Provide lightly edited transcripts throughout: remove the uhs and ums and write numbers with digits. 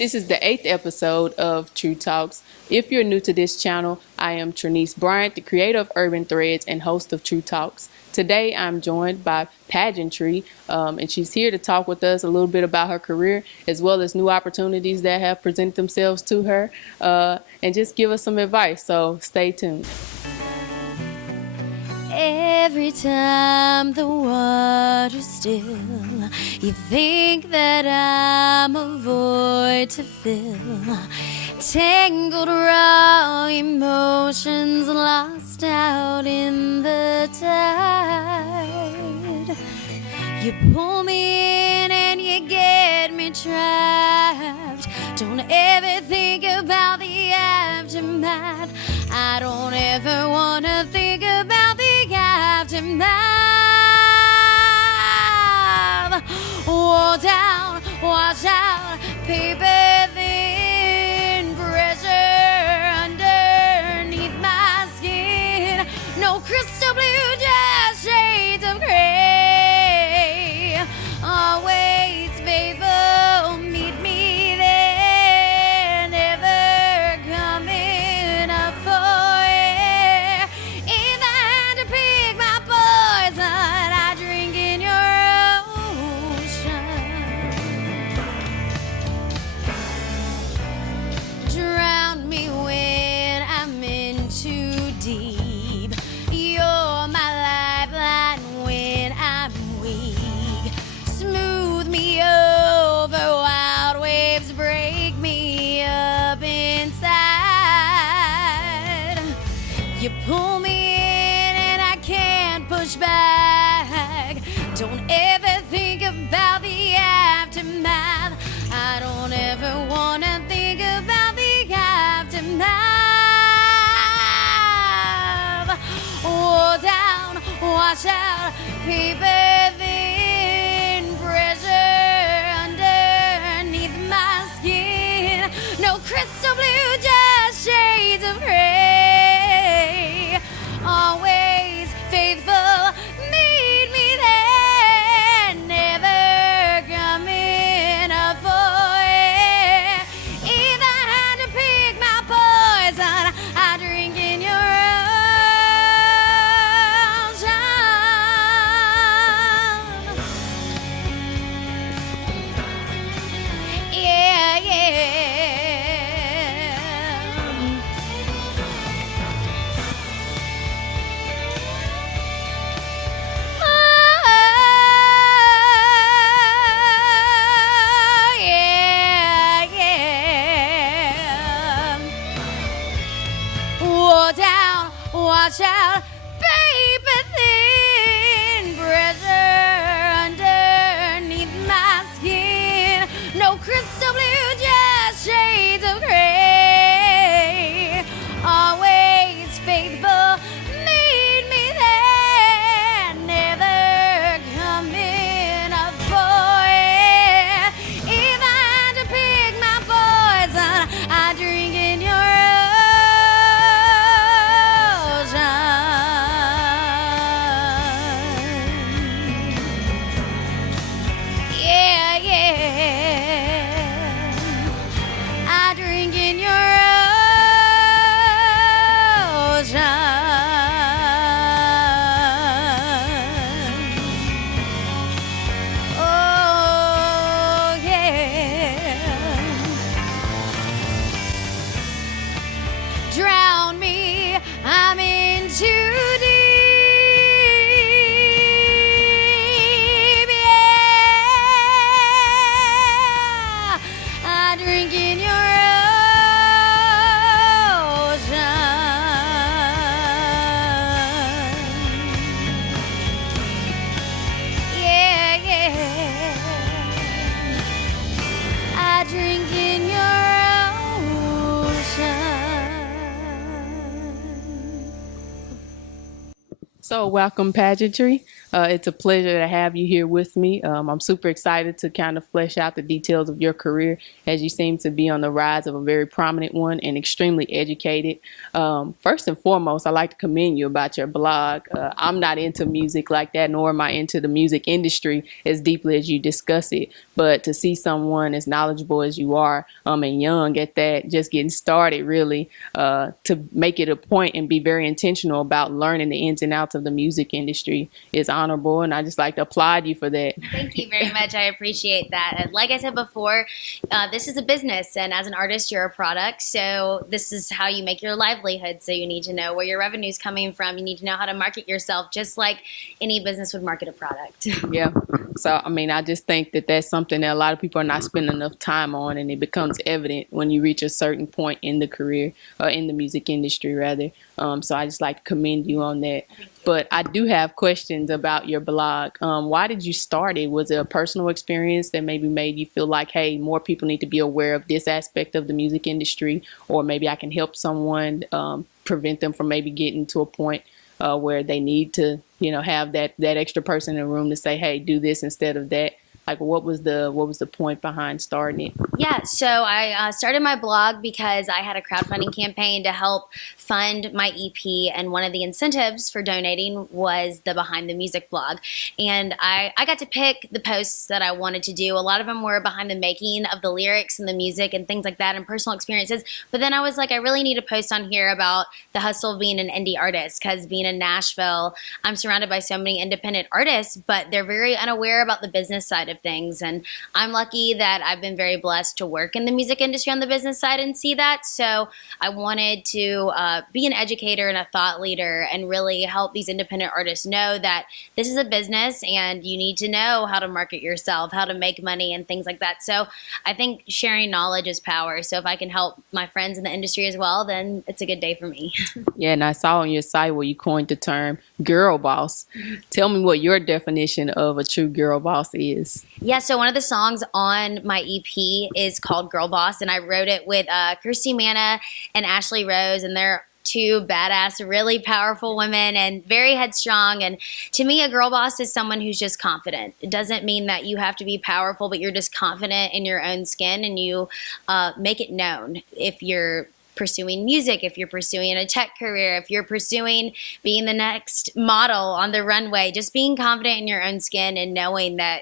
This is the 8th episode of True Talks. If you're new to this channel, I am Trinice Bryant, the creator of Urban Threads and host of True Talks. Today, I'm joined by Pagentri, and she's here to talk with us a little bit about her career, as well as new opportunities that have presented themselves to her, and just give us some advice, so stay tuned. Every time the water's still, you think that I'm a void to fill. Tangled raw emotions lost out in the tide. You pull me in and you get me trapped. Don't ever think about the aftermath. I don't ever want to think about the aftermath. Wall down, watch out, paper thin, pressure underneath my skin. No crystal blue, just shades of gray. Always faithful, meet me there, never coming up for air. If I had to pick my poison, I'd drink in your ocean. Drown me when I'm in too deep. You're my lifeline when I'm weak. Smooth me over, wild waves break me up inside. You pull me in and I can't push back. Don't ever think about the aftermath. I don't ever want to think about the aftermath. Wall down, watch out, paper thin, pressure underneath my skin. No crystal blue, just shades of gray. Always faithful, meet me there, never coming up for air. If I had to pick my poison, I'd drink in your ocean. Yeah, yeah. Oh, yeah, yeah. Wall down, watch out, paper thin, pressure underneath my skin. No crystal blue, just shades of gray. Always faithful, meet me there, never coming up for air. If I had to pick my poison, I'd drink in your ocean. Yeah, yeah. I drink in your ocean. Oh, yeah. Drown me, I'm in too deep, yeah. I drink in your ocean. Yeah, yeah. I drink in your ocean. So welcome, Pagentri. It's a pleasure to have you here with me. I'm super excited to kind of flesh out the details of your career, as you seem to be on the rise of a very prominent one and extremely educated. First and foremost, I like to commend you about your blog. I'm not into music like that, nor am I into the music industry as deeply as you discuss it. But to see someone as knowledgeable as you are, and young at that, just getting started really, to make it a point and be very intentional about learning the ins and outs of the music industry is honorable, and I just like to applaud you for that. Thank you very much. I appreciate that. And like I said before, this is a business, and as an artist, you're a product. So this is how you make your livelihood. So you need to know where your revenue is coming from. You need to know how to market yourself, just like any business would market a product. Yeah. So, I mean, I just think that that's something that a lot of people are not spending enough time on, and it becomes evident when you reach a certain point in the career, or in the music industry, rather. So I just like to commend you on that. But I do have questions about your blog. Why did you start it? Was it a personal experience that maybe made you feel like, hey, more people need to be aware of this aspect of the music industry, or maybe I can help someone, prevent them from maybe getting to a point where they need to, have that extra person in the room to say, hey, do this instead of that? Like, what was the point behind starting it? Yeah, so I started my blog because I had a crowdfunding campaign to help fund my EP, and one of the incentives for donating was the Behind the Music blog. And I got to pick the posts that I wanted to do. A lot of them were behind the making of the lyrics and the music and things like that, and personal experiences. But then I was like, I really need a post on here about the hustle of being an indie artist, because being in Nashville, I'm surrounded by so many independent artists, but they're very unaware about the business side of things. And I'm lucky that I've been very blessed to work in the music industry on the business side and see that. So I wanted to be an educator and a thought leader and really help these independent artists know that this is a business and you need to know how to market yourself, how to make money and things like that. So I think sharing knowledge is power. So if I can help my friends in the industry as well, then it's a good day for me. Yeah, and I saw on your site where you coined the term girl boss. Tell me what your definition of a true girl boss is. Yeah, so one of the songs on my EP is called Girl Boss, and I wrote it with Kirsty Manna and Ashley Rose, and they're two badass, really powerful women and very headstrong. And to me, a girl boss is someone who's just confident. It doesn't mean that you have to be powerful, but you're just confident in your own skin, and you make it known. If you're pursuing music, if you're pursuing a tech career, if you're pursuing being the next model on the runway, just being confident in your own skin and knowing that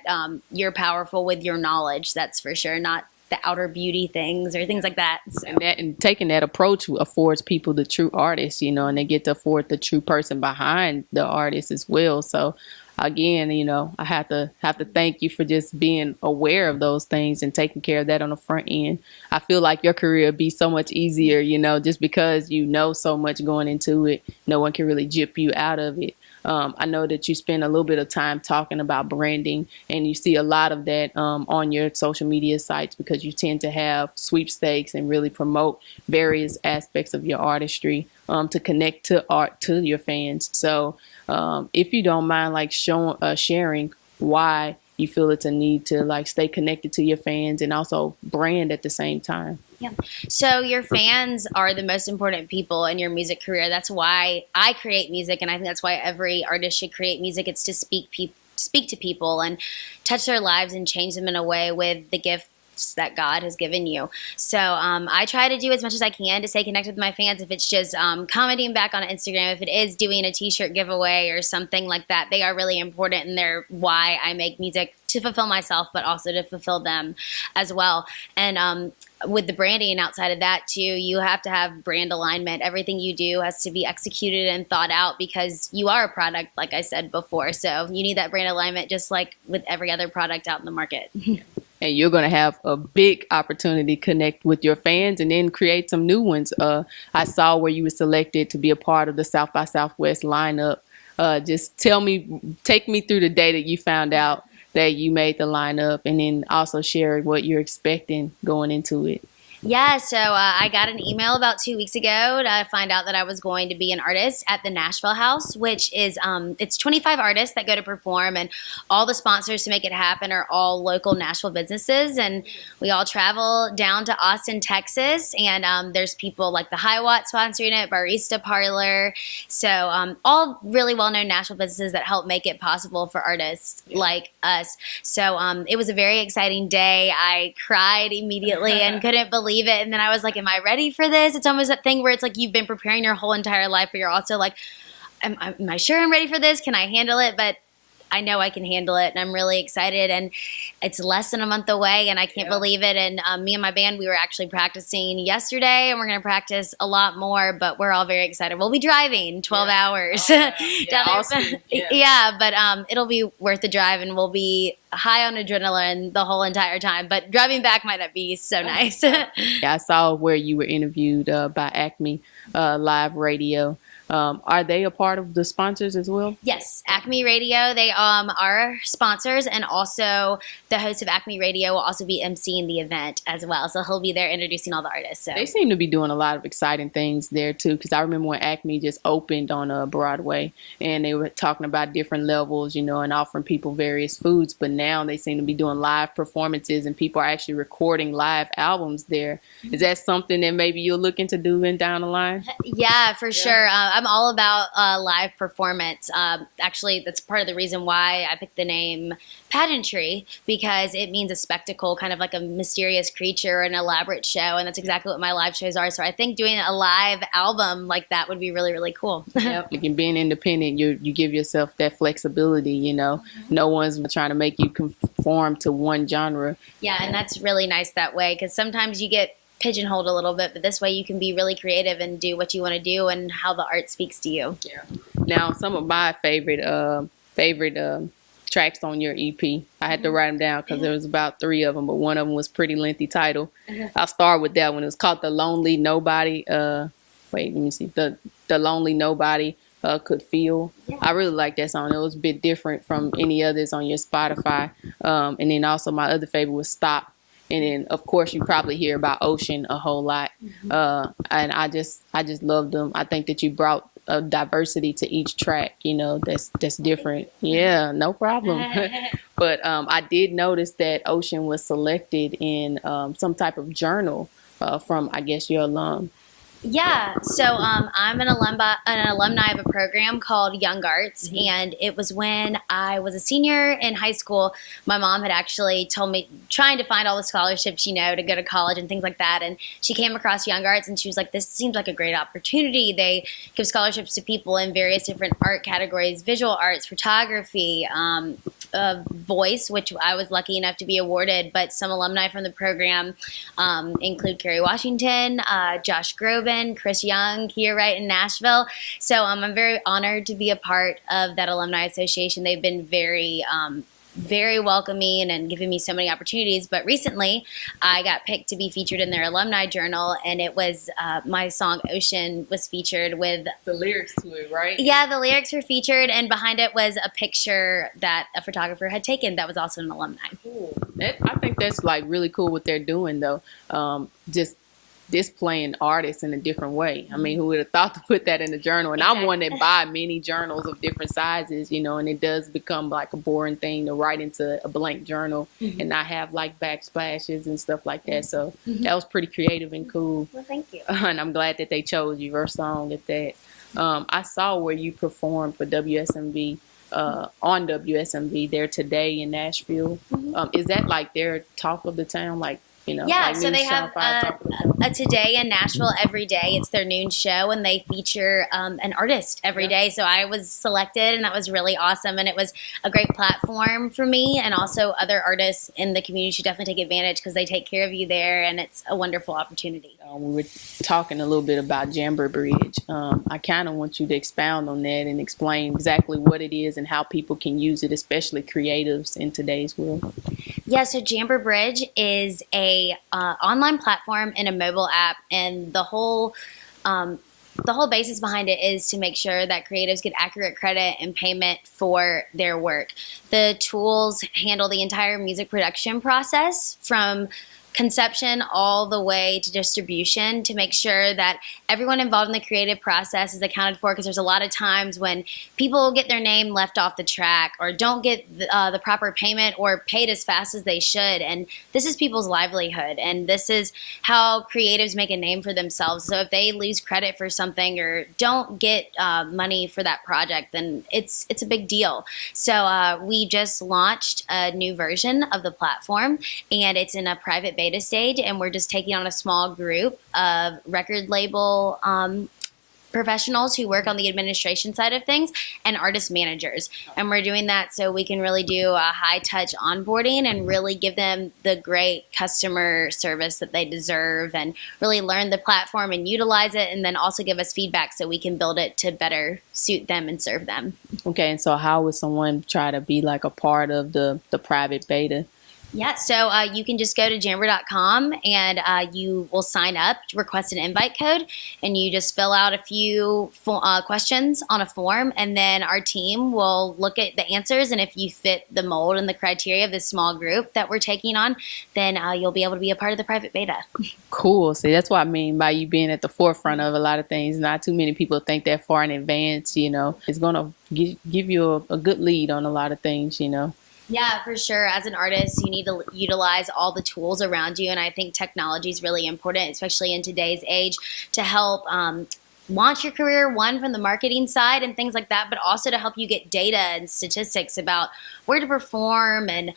you're powerful with your knowledge, that's for sure, not the outer beauty things or things like that. So. And taking that approach affords people the true artist, and they get to afford the true person behind the artist as well. So again, I have to thank you for just being aware of those things and taking care of that on the front end. I feel like your career would be so much easier, just because you know so much going into it. No one can really jip you out of it. I know that you spend a little bit of time talking about branding, and you see a lot of that on your social media sites, because you tend to have sweepstakes and really promote various aspects of your artistry to connect to art to your fans. So if you don't mind, like sharing why you feel it's a need to like stay connected to your fans and also brand at the same time. Yeah. So your fans are the most important people in your music career. That's why I create music, and I think that's why every artist should create music. It's to speak to people and touch their lives and change them in a way with the gift that God has given you. So I try to do as much as I can to stay connected with my fans. If it's just commenting back on Instagram, if it is doing a t-shirt giveaway or something like that, they are really important, and they're why I make music, to fulfill myself, but also to fulfill them as well. And with the branding outside of that too, you have to have brand alignment. Everything you do has to be executed and thought out, because you are a product, like I said before. So you need that brand alignment, just like with every other product out in the market. And you're going to have a big opportunity to connect with your fans and then create some new ones. I saw where you were selected to be a part of the South by Southwest lineup. Just take me through the day that you found out that you made the lineup, and then also share what you're expecting going into it. Yeah, so I got an email about 2 weeks ago to find out that I was going to be an artist at the Nashville House, which is it's 25 artists that go to perform, and all the sponsors to make it happen are all local Nashville businesses, and we all travel down to Austin, Texas, and there's people like the High Watt sponsoring it, Barista Parlor, so all really well-known Nashville businesses that help make it possible for artists like us. So it was a very exciting day. I cried immediately and couldn't believe it. And then I was like, am I ready for this? It's almost that thing where it's like you've been preparing your whole entire life, but you're also like, am I sure I'm ready for this? Can I handle it? But I know I can handle it, and I'm really excited. And it's less than a month away, and I can't believe it. And me and my band, we were actually practicing yesterday, and we're going to practice a lot more, but we're all very excited. We'll be driving 12 hours down there. Awesome. But it'll be worth the drive, and we'll be high on adrenaline the whole entire time. But driving back might not be so nice. Yeah, I saw where you were interviewed by Acme Live Radio. Are they a part of the sponsors as well? Yes, Acme Radio, they are sponsors, and also the host of Acme Radio will also be emceeing the event as well. So he'll be there introducing all the artists. So they seem to be doing a lot of exciting things there too, because I remember when Acme just opened on Broadway, and they were talking about different levels, you know, and offering people various foods. But now they seem to be doing live performances, and people are actually recording live albums there. Is that something that maybe you're looking to do down the line? Yeah, for sure. I'm all about live performance. Actually, that's part of the reason why I picked the name Pagentri, because it means a spectacle, kind of like a mysterious creature, an elaborate show, and that's exactly what my live shows are. So I think doing a live album like that would be really, really cool. Yep. And being independent, you give yourself that flexibility, you know. No one's trying to make you conform to one genre. Yeah, and that's really nice that way, because sometimes you get pigeonholed a little bit, but this way you can be really creative and do what you want to do and how the art speaks to you. Yeah. Now, some of my favorite tracks on your EP, I had to write them down because there was about 3 of them, but one of them was pretty lengthy title. I'll start with that one. It was called The Lonely Nobody. Wait, let me see. The Lonely Nobody Could Feel. Yeah. I really like that song. It was a bit different from any others on your Spotify. And then also my other favorite was Stop. And then, of course, you probably hear about Ocean a whole lot. And I just love them. I think that you brought a diversity to each track, you know, that's different. Yeah, no problem. But I did notice that Ocean was selected in some type of journal from, I guess, your alum. Yeah, so I'm an alumni of a program called Young Arts, and it was when I was a senior in high school. My mom had actually told me, trying to find all the scholarships, you know, to go to college and things like that, and she came across Young Arts, and she was like, this seems like a great opportunity. They give scholarships to people in various different art categories: visual arts, photography, voice, which I was lucky enough to be awarded, but some alumni from the program include Kerry Washington, Josh Groban, Chris Young here right in Nashville. So I'm very honored to be a part of that alumni association. They've been very welcoming and giving me so many opportunities. But recently I got picked to be featured in their alumni journal, and it was my song Ocean was featured with the lyrics to it, right? Yeah, the lyrics were featured, and behind it was a picture that a photographer had taken that was also an alumni. Cool. I think that's like really cool what they're doing though. Just displaying artists in a different way. I mean, who would have thought to put that in the journal? And I'm one that buy many journals of different sizes, you know, and it does become like a boring thing to write into a blank journal and not have like backsplashes and stuff like that. So that was pretty creative and cool. Well, thank you. And I'm glad that they chose your song at that. I saw where you performed for WSMV. On WSMV there today in Nashville. Is that like their talk of the town, like, you know? Yeah, like so they have a Today in Nashville every day. It's their noon show, and they feature an artist every day. So I was selected, and that was really awesome. And it was a great platform for me, and also other artists in the community should definitely take advantage because they take care of you there, and it's a wonderful opportunity. We were talking a little bit about Jamber Bridge. I kind of want you to expound on that and explain exactly what it is and how people can use it, especially creatives in today's world. Yeah, so Jamber Bridge is a online platform and a mobile app, and the whole basis behind it is to make sure that creatives get accurate credit and payment for their work. The tools handle the entire music production process from conception all the way to distribution to make sure that everyone involved in the creative process is accounted for, because there's a lot of times when people get their name left off the track or don't get the proper payment or paid as fast as they should, and this is people's livelihood, and this is how creatives make a name for themselves. So if they lose credit for something or don't get money for that project, then it's a big deal. So we just launched a new version of the platform, and it's in a private beta stage, and we're just taking on a small group of record label professionals who work on the administration side of things and artist managers. And we're doing that so we can really do a high touch onboarding and really give them the great customer service that they deserve, and really learn the platform and utilize it, and then also give us feedback so we can build it to better suit them and serve them. Okay, and so how would someone try to be like a part of the private beta? Yeah, so you can just go to jamber.com and you will sign up, request an invite code, and you just fill out a few questions on a form, and then our team will look at the answers, and if you fit the mold and the criteria of this small group that we're taking on, then you'll be able to be a part of the private beta. Cool. See, that's what I mean by you being at the forefront of a lot of things. Not too many people think that far in advance, you know. It's going to give you a good lead on a lot of things, you know. Yeah, for sure. As an artist, you need to utilize all the tools around you, and I think technology is really important, especially in today's age, to help launch your career, one, from the marketing side and things like that, but also to help you get data and statistics about where to perform and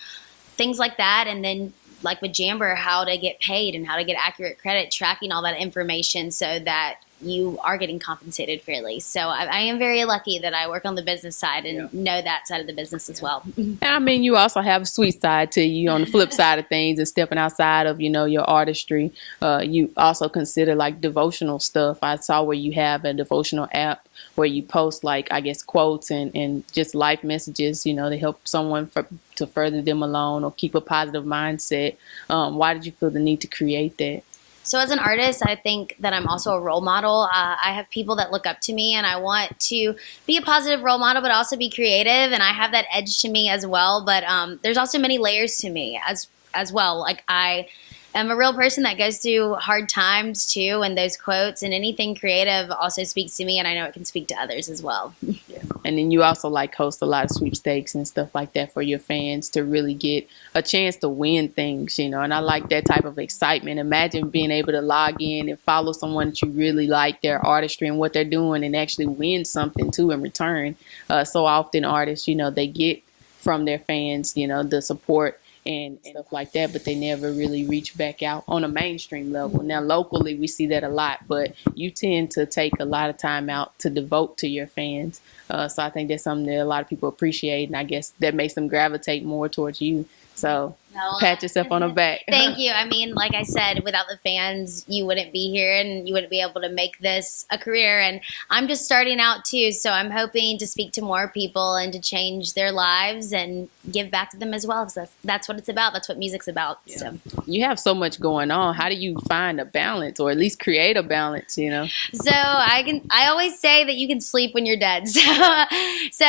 things like that, and then like with Jamber, how to get paid and how to get accurate credit, tracking all that information so that you are getting compensated fairly. So I am very lucky that I work on the business side and know that side of the business as well. And I mean, you also have a sweet side to you on the flip side of things, and stepping outside of, you know, your artistry. You also consider like devotional stuff. I saw where you have a devotional app where you post like, I guess, quotes and just life messages, you know, to help someone to further them along or keep a positive mindset. Why did you feel the need to create that? So as an artist, I think that I'm also a role model. I have people that look up to me, and I want to be a positive role model, but also be creative, and I have that edge to me as well. But there's also many layers to me as well. Like, I am a real person that goes through hard times too, and those quotes and anything creative also speaks to me, and I know it can speak to others as well. Yeah. And then you also like host a lot of sweepstakes and stuff like that for your fans to really get a chance to win things, you know, and I like that type of excitement. Imagine being able to log in and follow someone that you really like, their artistry and what they're doing, and actually win something too in return. So often artists, you know, they get from their fans, you know, the support and stuff like that, but they never really reach back out on a mainstream level. Now, locally, we see that a lot, but you tend to take a lot of time out to devote to your fans. So I think that's something that a lot of people appreciate, and I guess that makes them gravitate more towards you. So pat yourself on the back. Thank you. I mean, like I said, without the fans, you wouldn't be here and you wouldn't be able to make this a career. And I'm just starting out too, so I'm hoping to speak to more people and to change their lives and give back to them as well. So that's what it's about. That's what music's about. Yeah. So you have so much going on. How do you find a balance, or at least create a balance, you know? So I always say that you can sleep when you're dead. So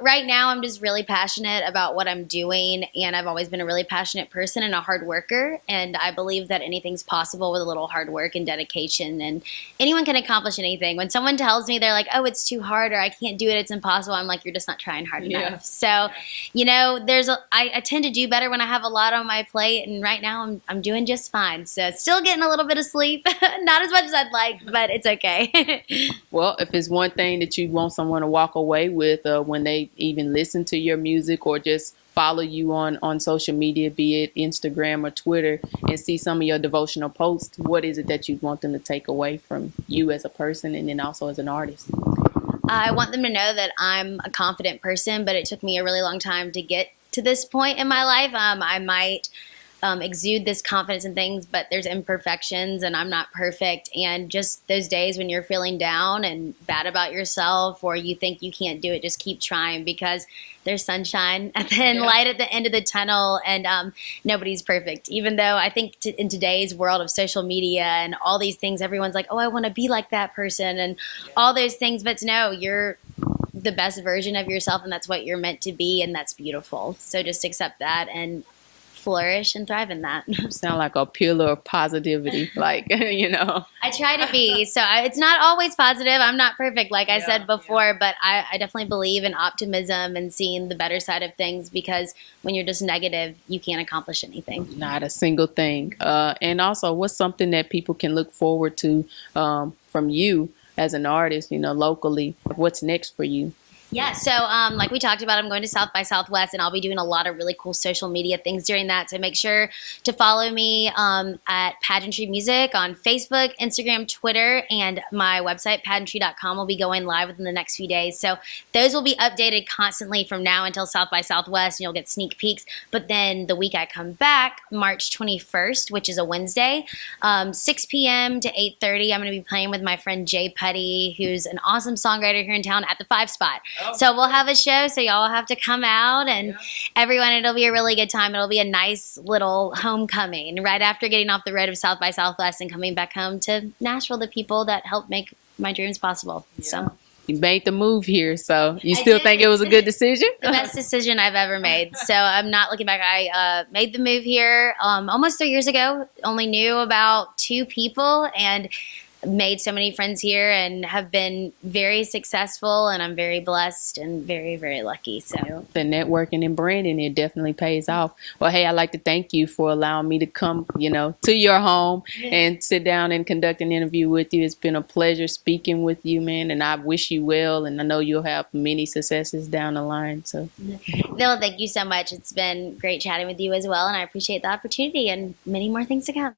right now I'm just really passionate about what I'm doing, and I've always been a really passionate person and a hard worker, and I believe that anything's possible with a little hard work and dedication, and anyone can accomplish anything. When someone tells me, they're like, oh, it's too hard, or I can't do it, it's impossible, I'm like, you're just not trying hard enough. So, you know, I tend to do better when I have a lot on my plate, and right now I'm doing just fine. So still getting a little bit of sleep, not as much as I'd like, but it's okay. Well, if it's one thing that you want someone to walk away with when they even listen to your music or just follow you on social media, be it Instagram or Twitter, and see some of your devotional posts, what is it that you want them to take away from you as a person and then also as an artist? I want them to know that I'm a confident person, but it took me a really long time to get to this point in my life. I might exude this confidence in things, but there's imperfections and I'm not perfect. And just those days when you're feeling down and bad about yourself, or you think you can't do it, just keep trying, because there's sunshine and then light at the end of the tunnel, and nobody's perfect. Even though I think in today's world of social media and all these things, everyone's like, oh, I want to be like that person and all those things. But no, you're the best version of yourself, and that's what you're meant to be, and that's beautiful. So just accept that and flourish and thrive in that. Sound like a pillar of positivity, like, I try to be. So it's not always positive. I'm not perfect, like I said before, but I definitely believe in optimism and seeing the better side of things, because when you're just negative, you can't accomplish anything. Not a single thing. And also, what's something that people can look forward to from you as an artist, locally? What's next for you? Yeah, so like we talked about, I'm going to South by Southwest, and I'll be doing a lot of really cool social media things during that. So make sure to follow me at Pagentri Music on Facebook, Instagram, Twitter, and my website, pagentri.com, will be going live within the next few days. So those will be updated constantly from now until South by Southwest, and you'll get sneak peeks. But then the week I come back, March 21st, which is a Wednesday, 6 p.m. to 8:30, I'm going to be playing with my friend Jay Putty, who's an awesome songwriter here in town, at the 5 Spot. So we'll have a show, so y'all have to come out, and everyone, it'll be a really good time. It'll be a nice little homecoming right after getting off the road of South by Southwest and coming back home to Nashville, the people that helped make my dreams possible. So you made the move here, so you still think it was a good decision? The best decision I've ever made. So I'm not looking back. I made the move here almost 3 years ago. Only knew about 2 people, and made so many friends here and have been very successful, and I'm very blessed and very, very lucky. So the networking and branding, it definitely pays off. Well, hey, I'd like to thank you for allowing me to come, to your home and sit down and conduct an interview with you. It's been a pleasure speaking with you, man, and I wish you well, and I know you'll have many successes down the line. So, Bill, thank you so much. It's been great chatting with you as well, and I appreciate the opportunity, and many more things to come.